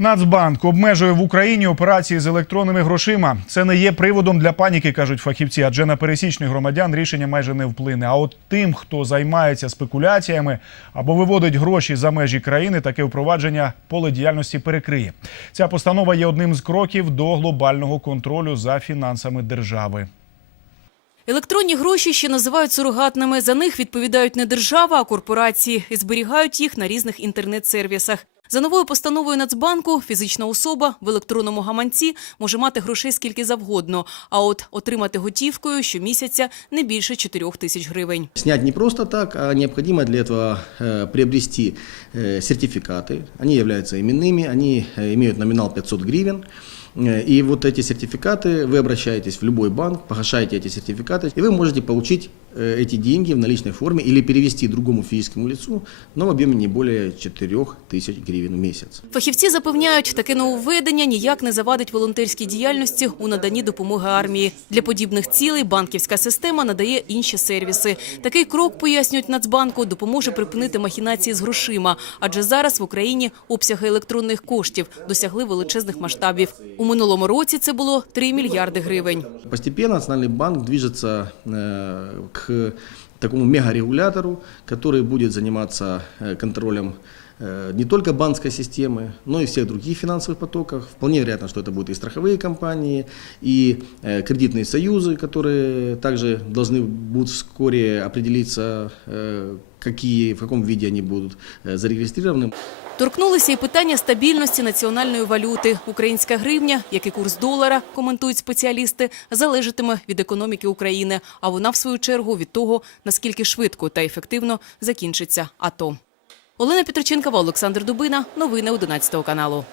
Нацбанк обмежує в Україні операції з електронними грошима. Це не є приводом для паніки, кажуть фахівці, адже на пересічних громадян рішення майже не вплине. А от тим, хто займається спекуляціями або виводить гроші за межі країни, таке впровадження поле діяльності перекриє. Ця постанова є одним з кроків до глобального контролю за фінансами держави. Електронні гроші ще називають сурогатними. За них відповідають не держава, а корпорації і зберігають їх на різних інтернет-сервісах. За новою постановою Нацбанку фізична особа в електронному гаманці може мати грошей скільки завгодно, а от отримати готівкою щомісяця не більше 4 тисяч гривень. Снять не просто так, а необходимо для этого э, приобрести э, сертификаты. Они являются именными, они э, имеют номинал 500 гривен. Э, И вот эти сертификаты, вы обращаетесь в любой банк, погашаете эти сертификаты, и вы можете получить э, эти деньги в наличной форме или перевести другому физическому лицу, но в объеме не более 4 тысяч гривен в месяц. Фахівці запевняють, таке нововведення ніяк не завадить волонтерській діяльності у наданні допомоги армії. Для подібних цілей банківська система надає інші сервіси. Такий крок, пояснюють Нацбанку, допоможе припинити махінації з грошима, адже зараз в Україні обсяги електронних коштів досягли величезних масштабів. У минулому році це було 3 мільярди гривень. Постепенно Национальный банк движется э, к такому мегарегулятору, который будет заниматься э, контролем э, не только банковской системы, но и всех других финансовых потоков. Вполне вероятно, что это будут и страховые компании, и э, кредитные союзы, которые также должны будут вскоре определиться, э, какие, в каком виде они будут э, зарегистрированы. Торкнулися і питання стабільності національної валюти. Українська гривня, як і курс долара, коментують спеціалісти, залежатиме від економіки України. А вона, в свою чергу, від того, наскільки швидко та ефективно закінчиться АТО. Олена Петроченкова, Олександр Дубина. Новини 11 каналу.